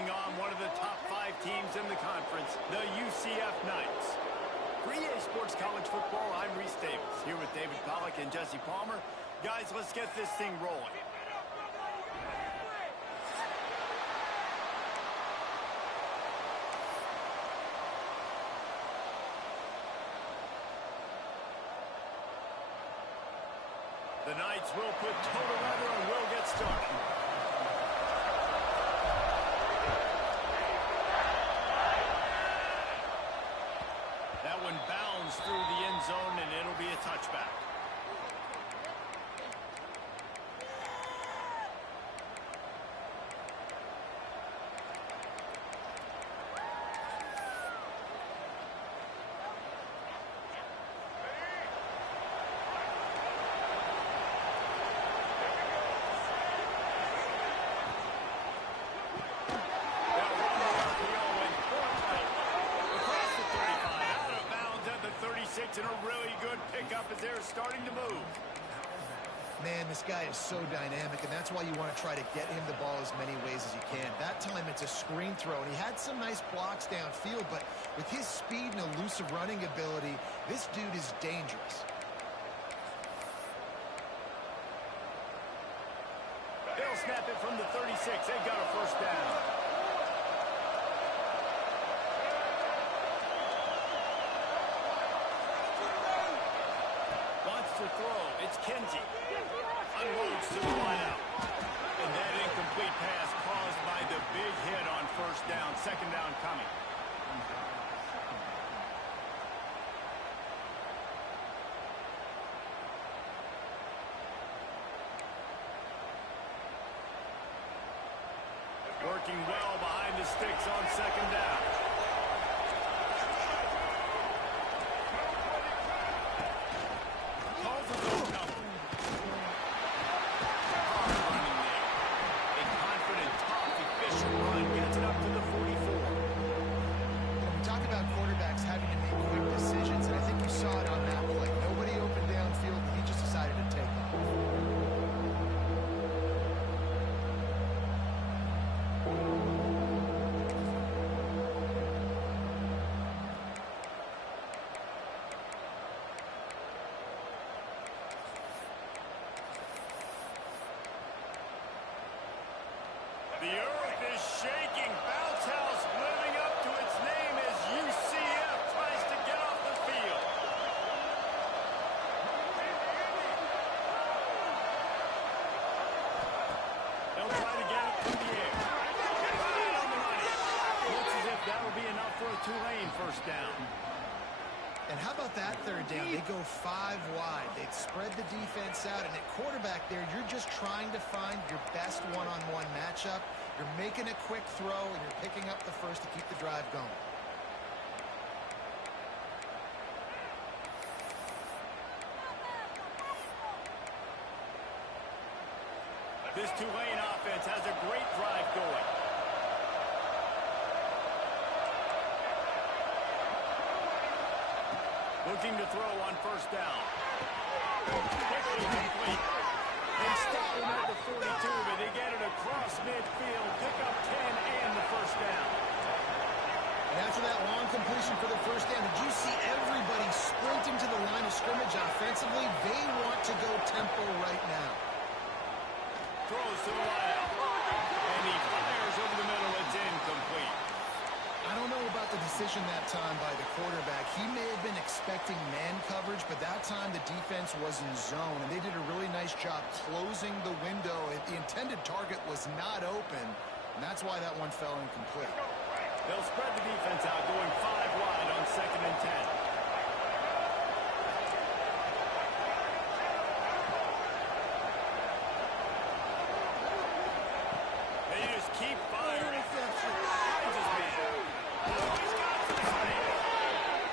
taking on one of the top 5 teams in the conference, the UCF Knights. For EA Sports College Football, I'm Reese Davis, here with David Pollack and Jesse Palmer. Guys, let's get this thing rolling. The Knights will put total leather and will get started. That one bounds through the end zone, and it'll be a touchback. And a really good pickup as they're starting to move. Man, this guy is so dynamic, and that's why you want to try to get him the ball as many ways as you can. That time it's a screen throw, and he had some nice blocks downfield, but with his speed and elusive running ability, this dude is dangerous. They'll snap it from the 36. They got a first down. To throw, it's Kenzie. Unloads to the wideout. And that incomplete pass caused by the big hit on first down. Second down coming. Working well behind the sticks on second down. The earth is shaking. Bounce House living up to its name as UCF tries to get off the field. They'll try to get it through the air. Right on the money. Looks as if that'll be enough for a Tulane first down. And how about that third down? They go 5 wide. They'd spread the defense out, and at quarterback there, you're just trying to find your best one-on-one matchup. You're making a quick throw, and you're picking up the first to keep the drive going. This Tulane offense has a great drive going. Looking to throw on first down. Quickly complete. They stop him at the 42, but they get it across midfield. Pick up 10 and the first down. And after that long completion for the first down, did you see everybody sprinting to the line of scrimmage offensively? They want to go tempo right now. Throws to the wideout. And he fires over the middle. It's incomplete. I don't know about the decision that time by the quarterback. He may have been expecting man coverage, but that time the defense was in zone, and they did a really nice job closing the window. The intended target was not open, and that's why that one fell incomplete. They'll spread the defense out, going 5 wide on second and 10. They just keep firing.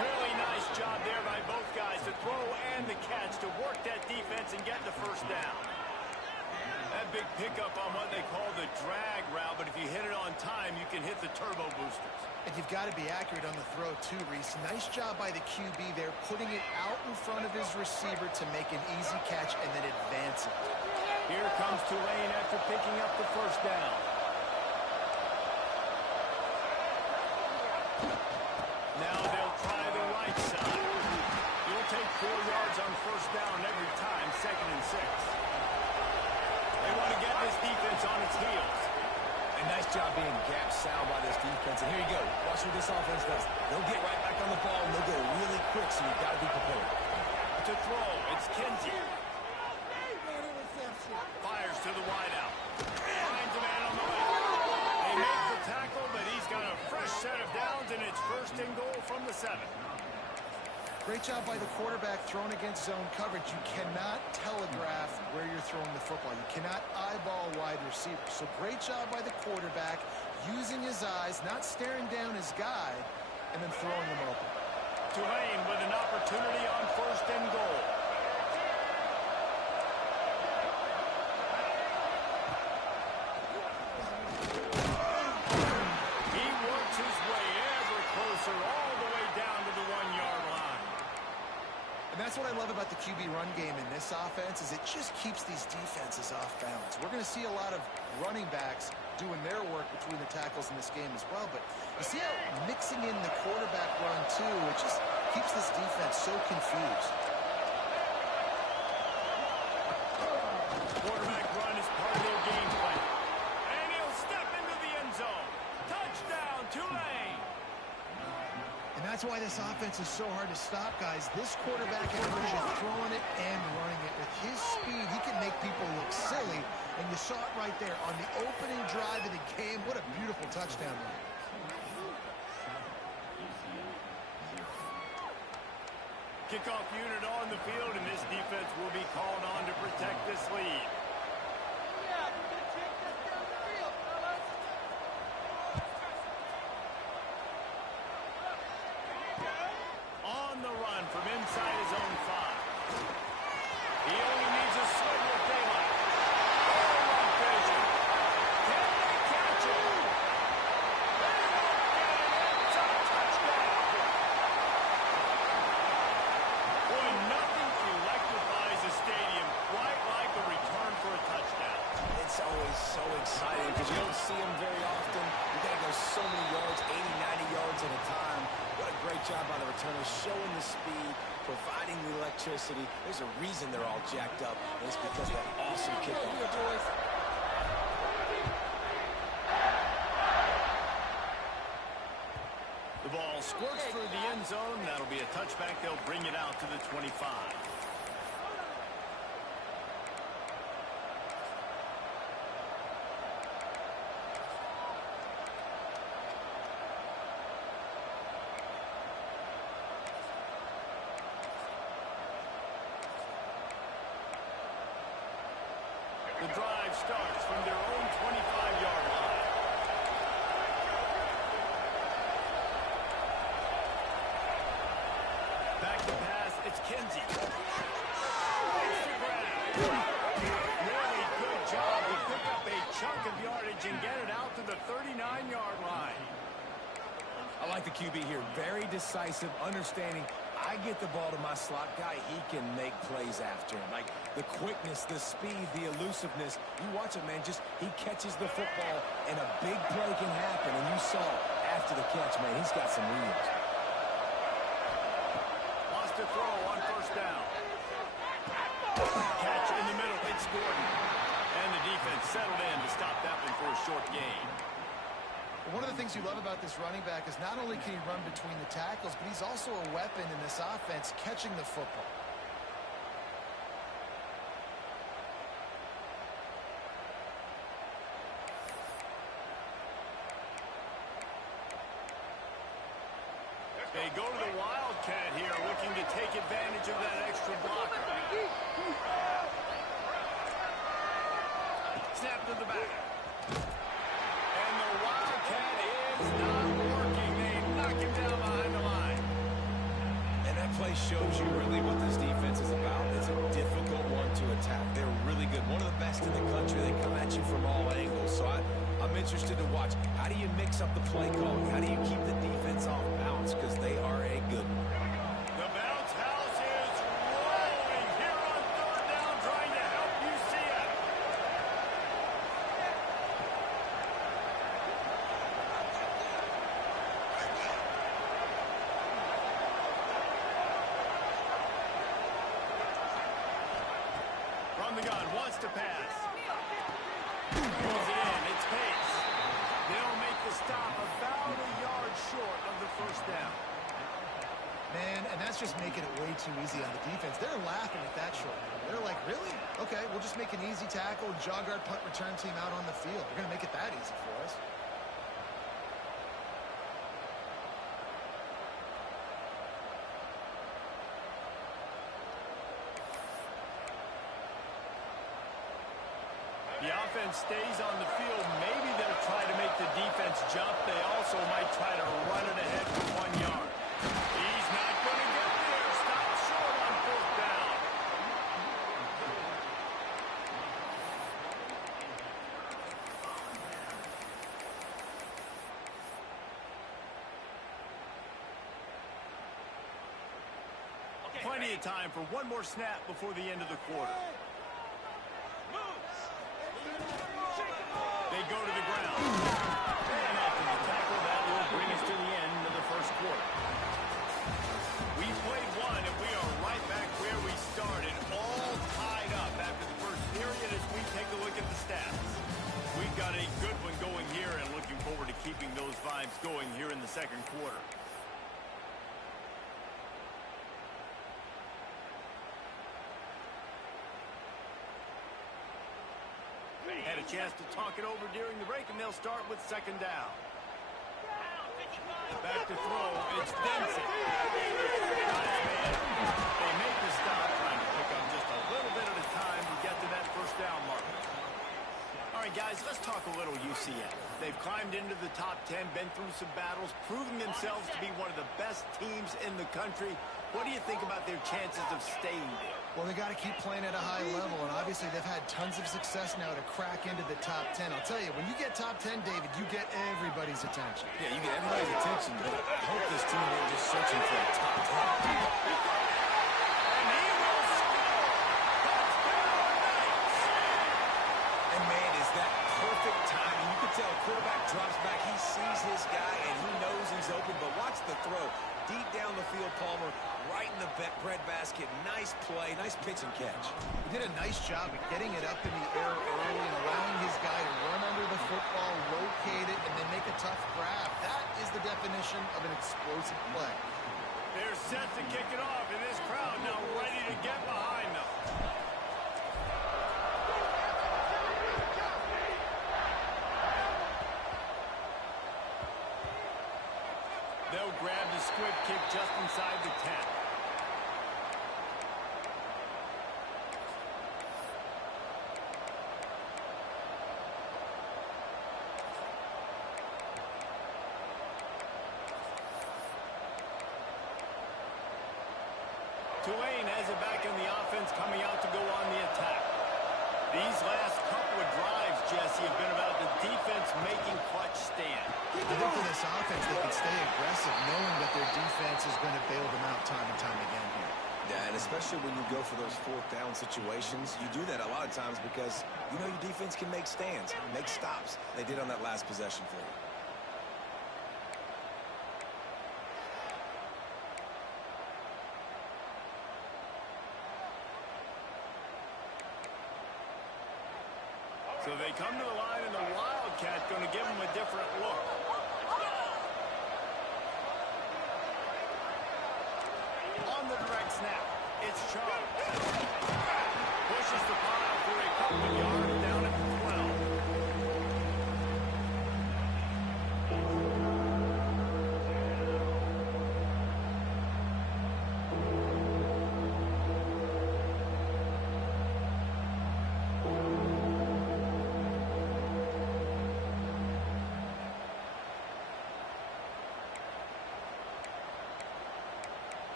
Really nice job there by both guys to throw and the catch to work that defense and get the first down. That big pickup on what they call the drag route, but if you hit it on time, you can hit the turbo boosters. And you've got to be accurate on the throw too, Reese. Nice job by the QB there, putting it out in front of his receiver to make an easy catch and then advance it. Here comes Tulane after picking up the first down. 6. They want to get this defense on its heels. And nice job being gap sound by this defense. And here you go. Watch what this offense does. They'll get right back on the ball, and they'll go really quick, so you've got to be prepared. To throw, it's Kinsey. Fires to the wideout. Finds a man on the left. They make the tackle, but he's got a fresh set of downs, and it's 1st and goal from the 7. Great job by the quarterback throwing against zone coverage. You cannot telegraph where you're throwing the football. You cannot eyeball wide receivers. So great job by the quarterback using his eyes, not staring down his guy, and then throwing him open. Tulane with an opportunity on 1st and goal. He works his way ever closer all the way down to the 1-yard line. And that's what I love about the QB run game in this offense is it just keeps these defenses off balance. We're going to see a lot of running backs doing their work between the tackles in this game as well. But you see how mixing in the quarterback run too, it just keeps this defense so confused. Quarterback run is part of their game plan. And he'll step into the end zone. Touchdown, Tulane. And that's why this offense is so hard to stop, guys. This quarterback can you throwing it and running it. With his speed, he can make people look silly. And you saw it right there on the opening drive of the game. What a beautiful touchdown run. Kickoff unit on the field, and this defense will be called on to protect this lead. On the run from inside his own 5. He only needs a sliver of daylight. Oh, vision. Can they catch it? They won't get it. It's a touchdown. Boy, nothing electrifies a stadium quite like a return for a touchdown. It's always so exciting because you don't see them very often. You got to go so many yards, 80, 90 yards at a time. What a great job by the returners, showing the speed, providing the electricity. There's a reason they're all jacked up, and it's because of that awesome kickoff. The ball squirts through the end zone. That'll be a touchback. They'll bring it out to the 25. The drive starts from their own 25-yard line. Back to pass, it's Kinsey. Makes the grab. Really good job to pick up a chunk of yardage and get it out to the 39-yard line. I like the QB here. Very decisive, understanding. I get the ball to my slot guy, he can make plays after him. Like the quickness, the speed, the elusiveness. You watch it, man, just he catches the football and a big play can happen. And you saw after the catch, man, he's got some wheels. Lost to throw on 1st down. Catch in the middle, it's Gordon. And the defense settled in to stop that one for a short gain. One of the things you love about this running back is not only can he run between the tackles, but he's also a weapon in this offense catching the football. They go to the Wildcat here, looking to take advantage of that extra blocker. Snap to the back. And the Wildcat is not working. They knock him down behind the line. And that play shows you really what this defense is about. It's a difficult one to attack. They're really good. One of the best in the country. They come at you from all angles. So I'm interested to watch. How do you mix up the play calling? How do you keep the defense off balance? Because they are a good one. The bounce house is rolling here on 3rd down, trying to help UCF. Wants to pass. Pulls it in. It's pace. They'll make the stop about a yard short of the first down. Man, and that's just making it way too easy on the defense. They're laughing at that short. They're like, really? Okay, we'll just make an easy tackle, jog our punt return team out on the field. They're going to make it that easy for us. The offense stays on the field. Maybe they'll try to make the defense jump. They also might try to run it ahead for 1 yard. He's not going to get there. Stop short on fourth down. Plenty of time for one more snap before the end of the quarter. They go to the ground. And after the tackle, that will bring us to the end of the first quarter. We played one, and we are right back where we started, all tied up after the first period as we take a look at the stats. We've got a good one going here and looking forward to keeping those vibes going here in the second quarter. Had a chance to talk it over during the break, and they'll start with second down. Back to throw. It's Denson. They make the stop, trying to pick up just a little bit at a time to get to that first down mark. All right, guys, let's talk a little UCF. They've climbed into the top 10, been through some battles, proven themselves to be one of the best teams in the country. What do you think about their chances of staying there? Well, they got to keep playing at a high level, and obviously they've had tons of success now to crack into the top 10. I'll tell you, when you get top 10, David, you get everybody's attention. Yeah, you get everybody's attention, but I hope this team ain't just searching for a top 10. And he will score! Touchdown, Knights! And man, is that perfect timing. You can tell quarterback drops back. He sees his guy, and he knows he's open, but watch the throw. Deep down the field, Palmer, right in the breadbasket. Nice play, nice pitch and catch. He did a nice job of getting it up in the air early and allowing his guy to run under the football, locate it, and then make a tough grab. That is the definition of an explosive play. They're set to kick it off, and this crowd now ready to get behind them. They'll grab the squib kick just inside the 10. Tulane has it back in the offense, coming out to go on the attack. These last couple of drives, Jesse, have been about the defense making clutch stand. I think for this offense, they can stay aggressive, knowing that their defense is going to bail them out time and time again here. Yeah, and especially when you go for those fourth down situations, you do that a lot of times because you know your defense can make stands, make stops. They did on that last possession for you. So they come to the line, and the Wildcat going to give them a different look. On the direct snap, it's Charles. Pushes the pile for a couple of yards down at the 12.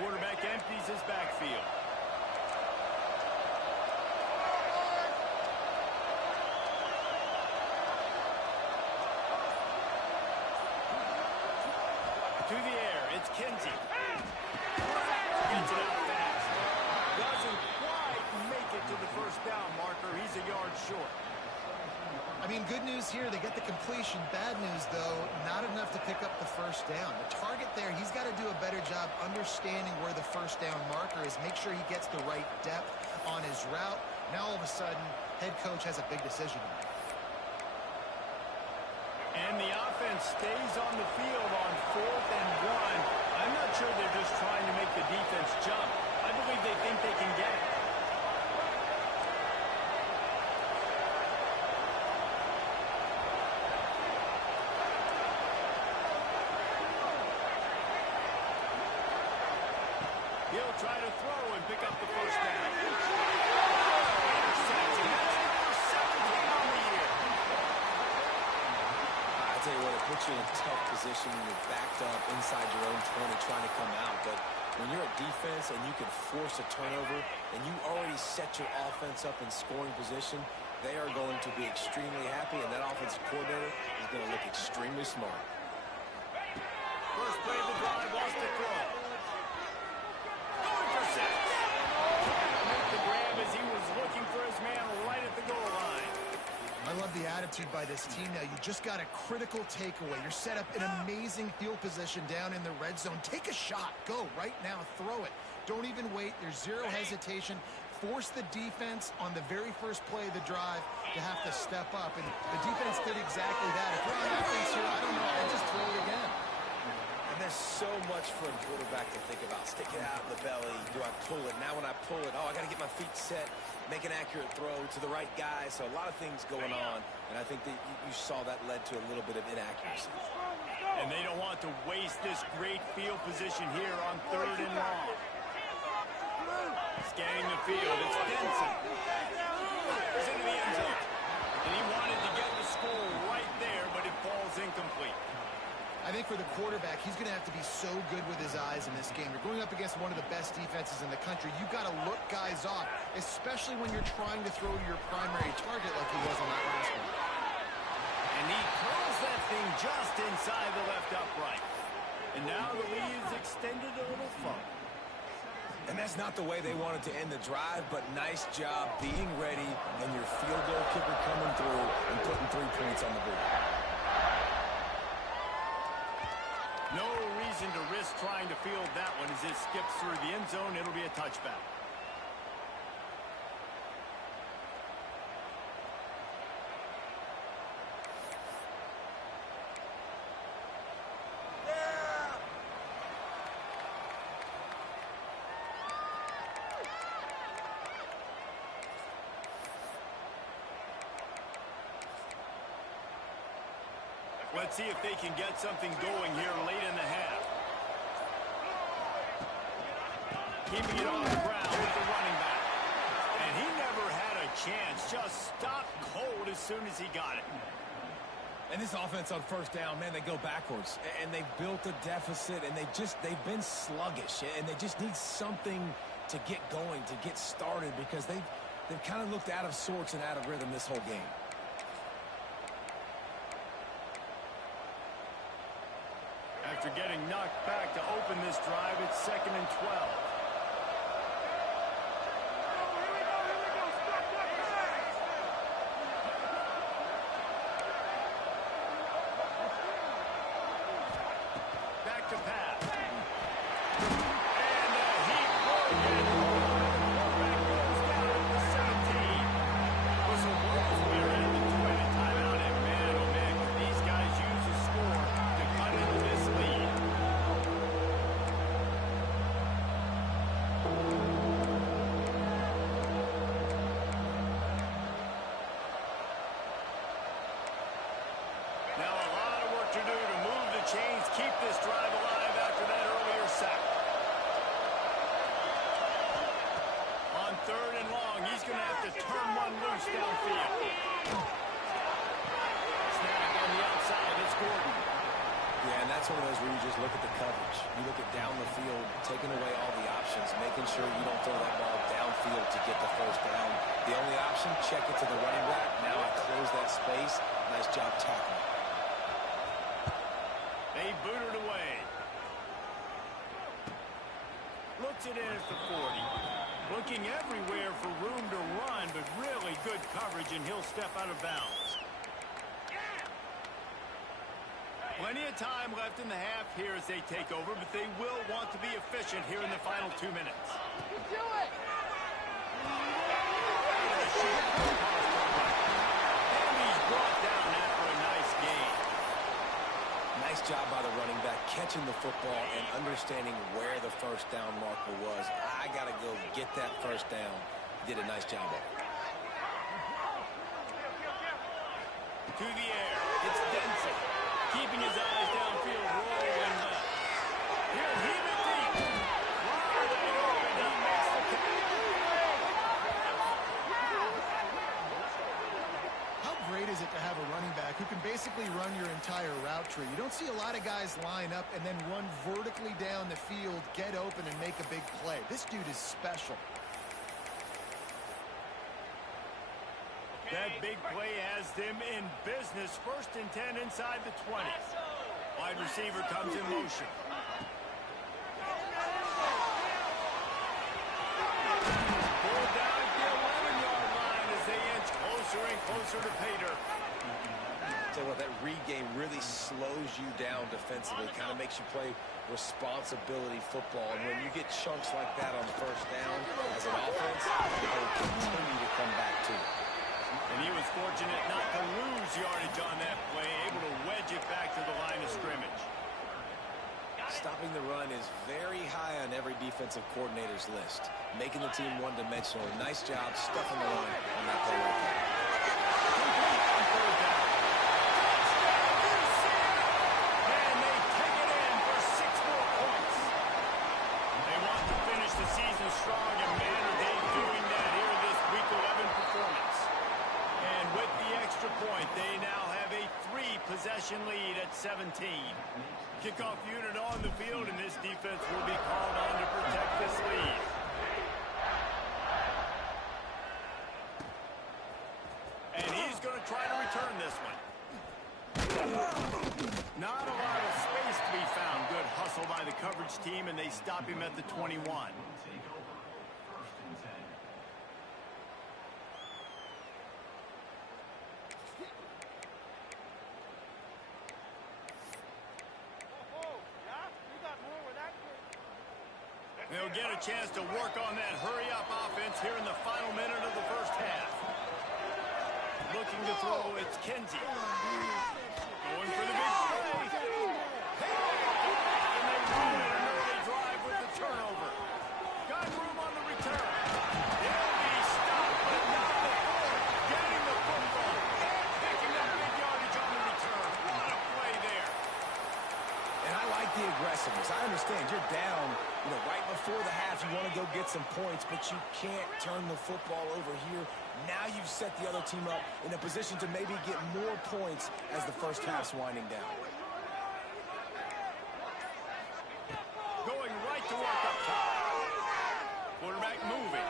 Quarterback empties his backfield. To the air, it's Kinsey. Gets it out fast. Doesn't quite make it to the first down marker. He's a yard short. I mean, good news here, they get the completion. Bad news, though, not enough to pick up the first down. The target there, he's got to do a better job understanding where the first down marker is, make sure he gets the right depth on his route. Now, all of a sudden, head coach has a big decision to make. And the offense stays on the field on 4th and 1. I'm not sure they're just trying to make the defense jump. I believe they think they can get it. He'll try to throw and pick up the first down. Interception. That's number 17 on the year. I tell you what, it puts you in a tough position when you're backed up inside your own 20 trying to come out. But when you're a defense and you can force a turnover and you already set your offense up in scoring position, they are going to be extremely happy, and that offensive coordinator is going to look extremely smart. First play of the drive, lost to throw. Going for 6. Make the grab as he was looking for his man right at the goal line. I love the attitude by this team now. You just got a critical takeaway. You're set up in amazing field position down in the red zone. Take a shot. Go right now. Throw it. Don't even wait. There's zero hesitation. Force the defense on the very first play of the drive to have to step up. And the defense did exactly that. If we're on offense here, I don't know. I'll just throw it again. And there's so much for a quarterback to think about. Stick it out in the belly. Do I pull it? Now when I pull it, I got to get my feet set. Make an accurate throw to the right guy. So a lot of things going on. And I think that you saw that led to a little bit of inaccuracy. And they don't want to waste this great field position here on 3rd and long. Scanning the field, it's Denson. Fires into the end zone. And he wanted to get the score right there, but it falls incomplete. I think for the quarterback, he's going to have to be so good with his eyes in this game. You're going up against one of the best defenses in the country. You've got to look guys off, especially when you're trying to throw to your primary target like he was on that last one. And he curls that thing just inside the left upright. And now the lead is extended a little further. And that's not the way they wanted to end the drive, but nice job being ready and your field goal kicker coming through and putting 3 points on the board. No reason to risk trying to field that one as it skips through the end zone. It'll be a touchback. Let's see if they can get something going here late in the half. Keeping it on the ground with the running back. And he never had a chance. Just stopped cold as soon as he got it. And this offense on first down, man, they go backwards. And they've built a deficit, and they've been sluggish. And they just need something to get going, to get started, because they've kind of looked out of sorts and out of rhythm this whole game. After getting knocked back to open this drive, it's 2nd and 12. Back to pass. And he broke it. Quarterback goes down at the 17. Whistle blows. We're at the 2-minute timeout. And man, oh man, can these guys use a score to cut into this lead. Now a lot of work to do to move the chains, keep this drive alive after that earlier sack. On 3rd and long, he's going to have to turn one loose downfield. Snap on the outside, it's Gordon. Yeah, and that's one of those where you just look at the coverage. You look at down the field, taking away all the options, making sure you don't throw that ball downfield to get the first down. The only option, check it to the running back. Now I close that space. Nice job tackling. They boot it away. Looks it in at the 40. Looking everywhere for room to run, but really good coverage, and he'll step out of bounds. Plenty of time left in the half here as they take over, but they will want to be efficient here in the final 2 minutes. Do it! And he's brought down after a nice gain. Nice job by the running back, catching the football and understanding where the first down marker was. I got to go get that first down. Did a nice job of it. To the air. It's Denson. Keeping his eyes downfield, rolling left. He'll heave it deep. Wide open. He makes the catch. How great is it to have a running back who can basically run your entire route tree? You don't see a lot of guys line up and then run vertically down the field, get open, and make a big play. This dude is special. That big play has them in business. 1st and 10 inside the 20. Wide receiver comes in motion. Pulled down at the 11-yard line as they inch closer and closer to pay dirt. So what, that read game really slows you down defensively, kind of makes you play responsibility football. And when you get chunks like that on first down as an offense, they'll continue to come back to it. And he was fortunate not to lose yardage on that play, able to wedge it back to the line of scrimmage. Stopping the run is very high on every defensive coordinator's list. Making the team one-dimensional. Nice job stuffing the run on that play right there. And they take it in for 6 more points. They want to finish the season strong, and man, are they doing that here in this Week 11 performance. And with the extra point, they now have a 3-possession lead at 17. Kickoff unit on the field, and this defense will be called on to protect this lead. And he's going to try to return this one. Not a lot of space to be found. Good hustle by the coverage team, and they stop him at the 21. They'll get a chance to work on that hurry-up offense here in the final minute of the first half. Looking to throw, it's Kinsey. Going for the big play. And they run an early drive with the turnover. Got room on the return. He'll be stopped, but not before getting the football. Picking up big yardage on the return. What a play there. And I like the aggressiveness. I understand you're down, right before the half. You want to go get some points, but you can't turn the football over here. Now you've set the other team up in a position to maybe get more points as the first half's winding down. Going right to work up top. Quarterback moving.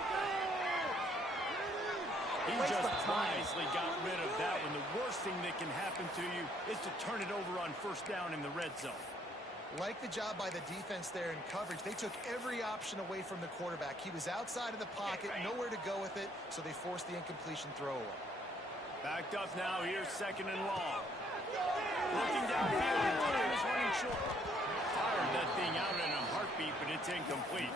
He just wisely got rid of that one. The worst thing that can happen to you is to turn it over on first down in the red zone. Like the job by the defense there in coverage. They took every option away from the quarterback. He was outside of the pocket, nowhere to go with it, so they forced the incompletion throwaway. Backed up now, here's 2nd and long. Looking downfield, and time is running short. Fired that thing out in a heartbeat, but it's incomplete.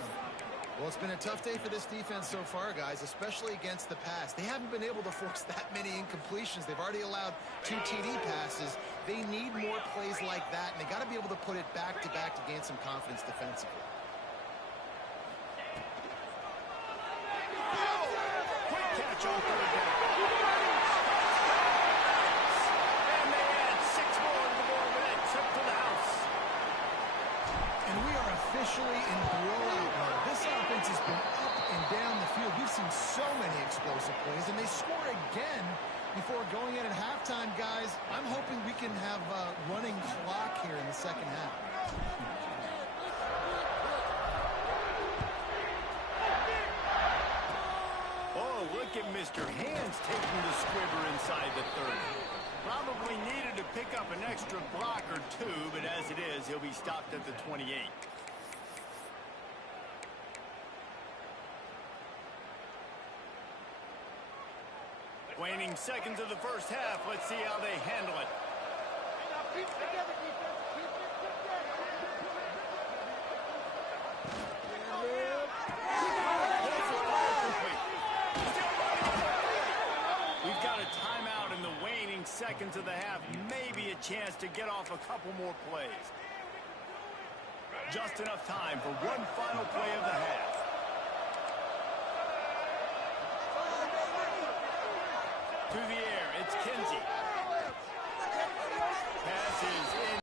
Well, it's been a tough day for this defense so far, guys, especially against the pass. They haven't been able to force that many incompletions. They've already allowed 2 TD passes. They need more plays like that, and they got to be able to put it back-to-back to gain some confidence defensively. Quick catch on 3rd down. And they add 6 more to the board with that trip to the house. And we are officially in blowout mode. This offense has been up and down the field. We've seen so many explosive plays, and they score again before going in at halftime, guys. I'm hoping we can have a running clock here in the second half. Oh, look at Mr. Hands taking the squibber inside the 30. Probably needed to pick up an extra block or 2, but as it is, he'll be stopped at the 28. Waning seconds of the first half. Let's see how they handle it. We've got a timeout in the waning seconds of the half. Maybe a chance to get off a couple more plays. Just enough time for one final play of the half. To the air, it's Kinsey. Pass is in.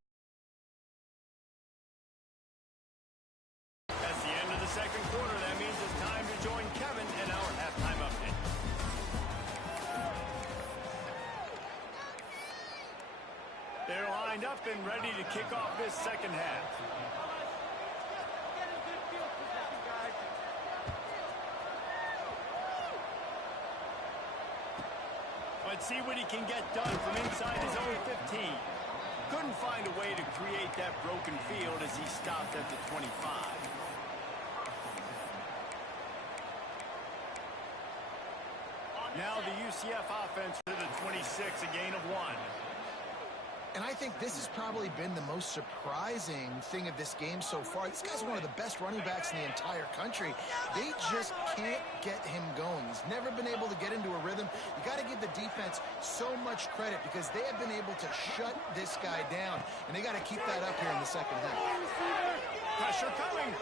That's the end of the second quarter. That means it's time to join Kevin in our halftime update. They're lined up and ready to kick off this second half. Let's see what he can get done from inside his own 15. Couldn't find a way to create that broken field as he stopped at the 25. Now the UCF offense to the 26, a gain of 1. And I think this has probably been the most surprising thing of this game so far. This guy's one of the best running backs in the entire country. They just can't get him going. He's never been able to get into a rhythm. You got to give the defense so much credit because they have been able to shut this guy down. And they got to keep that up here in the second half. Pressure coming.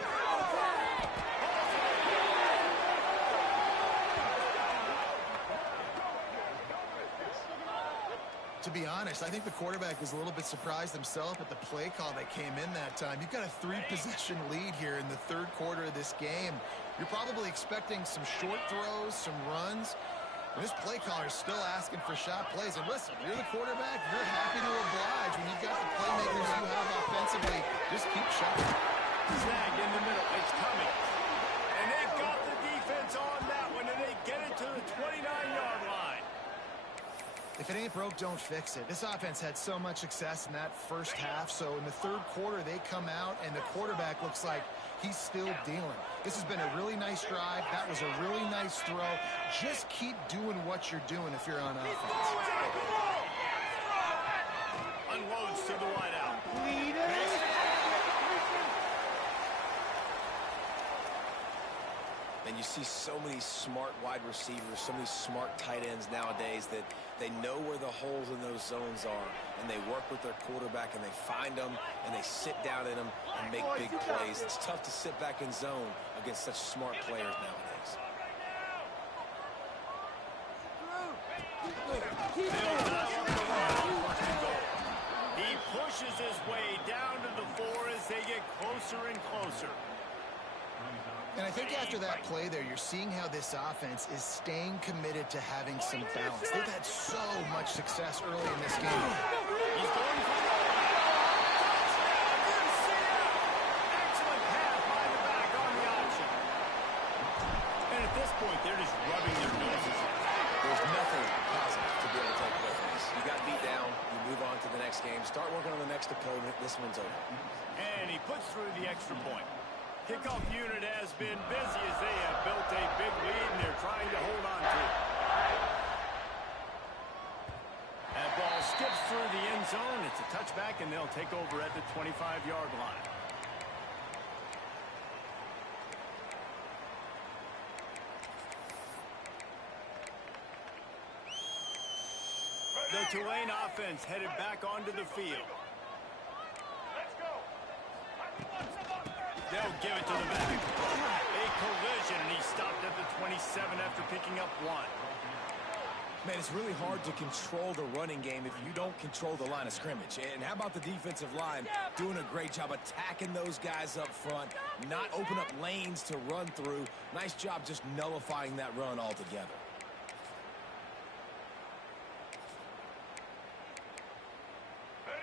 To be honest, I think the quarterback was a little bit surprised himself at the play call that came in that time. You've got a 3-possession lead here in the third quarter of this game. You're probably expecting some short throws, some runs. And this play caller is still asking for shot plays. And listen, you're the quarterback. You're happy to oblige when you've got the playmakers you have offensively. Just keep shotting. Snag in the middle. It's coming. And they got the defense on that one, and they get it to the 29-yard line. If it ain't broke, don't fix it. This offense had so much success in that first half, so in the third quarter, they come out, and the quarterback looks like he's still dealing. This has been a really nice drive. That was a really nice throw. Just keep doing what you're doing if you're on offense. Unloads to the wideout. And you see so many smart wide receivers, so many smart tight ends nowadays that they know where the holes in those zones are, and they work with their quarterback, and they find them, and they sit down in them and make big plays. It's tough to sit back in zone against such smart players nowadays. He pushes his way down to the 4 as they get closer and closer. And I think after that play there, you're seeing how this offense is staying committed to having some balance. They've had so much success early in this game. He's going for the excellent pass by the back on the option. And at this point, they're just rubbing their noses. There's nothing positive to be able to take away from this. You got beat down, you move on to the next game, start working on the next opponent. This one's over. And he puts through the extra point. Kickoff unit has been busy as they have built a big lead, and they're trying to hold on to it. That ball skips through the end zone. It's a touchback, and they'll take over at the 25-yard line. The Tulane offense headed back onto the field. They'll give it to the back. A collision, and he stopped at the 27 after picking up 1. Man, it's really hard to control the running game if you don't control the line of scrimmage. And how about the defensive line doing a great job attacking those guys up front, not open up lanes to run through. Nice job just nullifying that run altogether.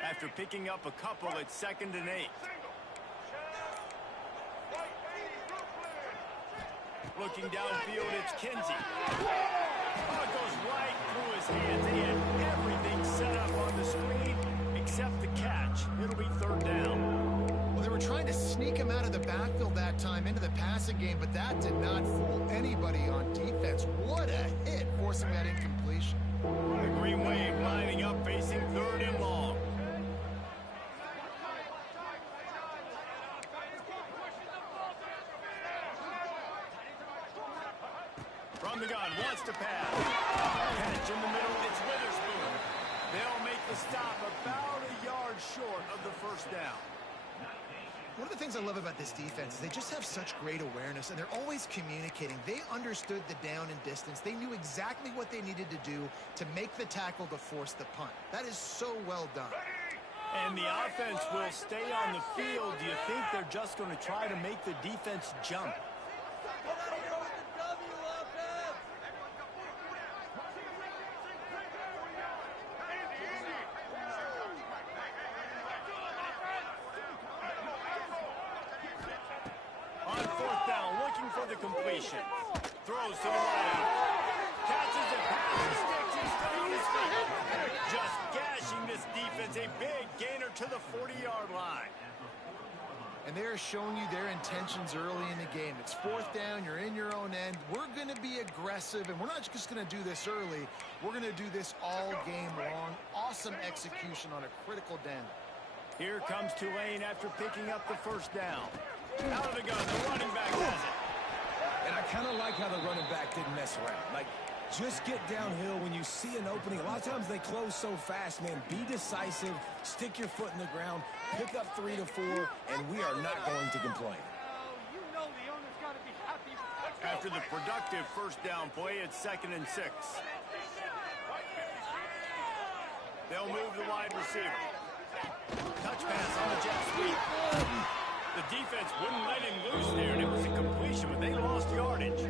After picking up a couple, it's 2nd and 8. Looking downfield, it's Kinsey. Oh, it goes right through his hands. He had everything set up on the screen except the catch. It'll be 3rd down. Well, they were trying to sneak him out of the backfield that time into the passing game, but that did not fool anybody on defense. What a hit, forcing that incompletion. The Green Wave lining up, facing 3rd and long. From the gun, wants to pass. Catch in the middle, it's Witherspoon. They'll make the stop about a yard short of the first down. One of the things I love about this defense is they just have such great awareness, and they're always communicating. They understood the down and distance. They knew exactly what they needed to do to make the tackle to force the punt. That is so well done. And the offense will stay on the field. Do you think they're just going to try to make the defense jump? On fourth down, looking for the completion. Throws to the right. Catches it, passes, sticks, he's still on his feet. Just gashing this defense, a big gainer to the 40-yard line. And they're showing you their intentions early in the game. It's fourth down, you're in your own end. We're going to be aggressive, and we're not just going to do this early. We're going to do this all game long. Awesome execution on a critical down. Here comes Tulane after picking up the first down. Out of the gun, the running back has it. And I kind of like how the running back didn't mess around. Like, just get downhill when you see an opening. A lot of times they close so fast, man. Be decisive, stick your foot in the ground, pick up 3 to 4, and we are not going to complain. After the productive first down play, it's 2nd and 6. They'll move the wide receiver. Touch pass on the jet sweep. The defense wouldn't let him loose there, and it was a completion, but they lost yardage.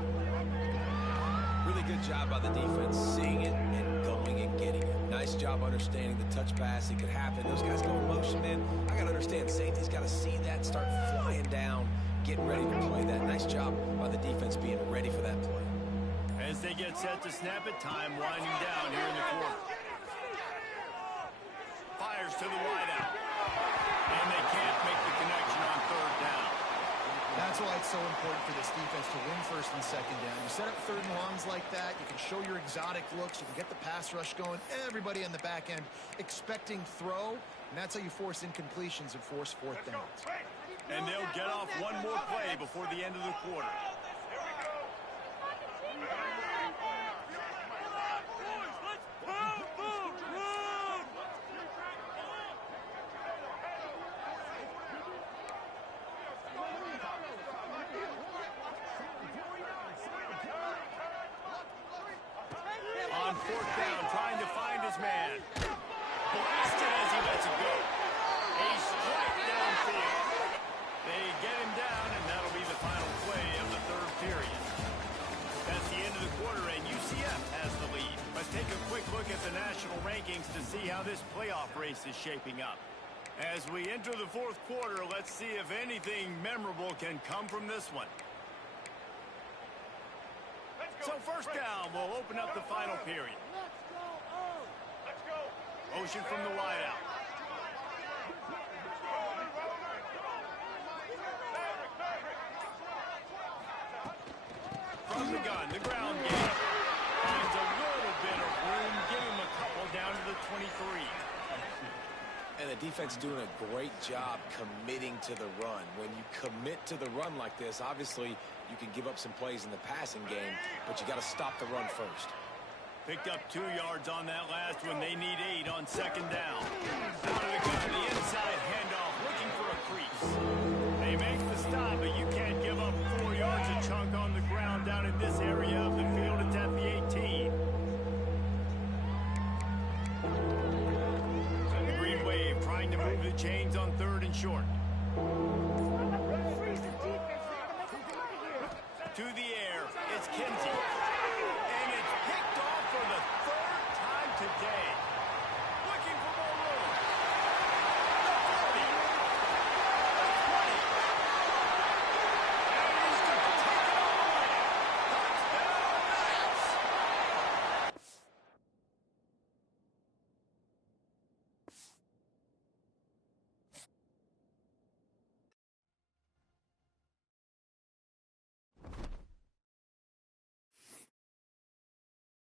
Really good job by the defense, seeing it and going and getting it. Nice job understanding the touch pass. It could happen. Those guys go in motion, man. I got to understand, safety's got to see that, start flying down, getting ready to play that. Nice job by the defense being ready for that play. As they get set to snap it, time winding down here in the quarter. Fires to the wideout. And they can't make the connection on third down. That's why it's so important for this defense to win first and second down. You set up third and longs like that, you can show your exotic looks, you can get the pass rush going, everybody on the back end expecting throw, and that's how you force incompletions and force fourth downs. And they'll get off one more play before the end of the quarter. On fourth down, trying to find his man. Blasted as he lets it go. A strike downfield. They get him down, and that'll be the final play of the third period. That's the end of the quarter, and UCF has the lead. Let's take a quick look at the national rankings to see how this playoff race is shaping up. As we enter the fourth quarter, let's see if anything memorable can come from this one. So first down will open up the final period. Let's go. Motion from the wideout. From the gun, the ground game. Finds a little bit of room. Give him a couple down to the 23. And the defense doing a great job committing to the run. When you commit to the run like this, obviously you can give up some plays in the passing game, but you got to stop the run first. Picked up 2 yards on that last one. They need 8 on second down. Out of the gun, the inside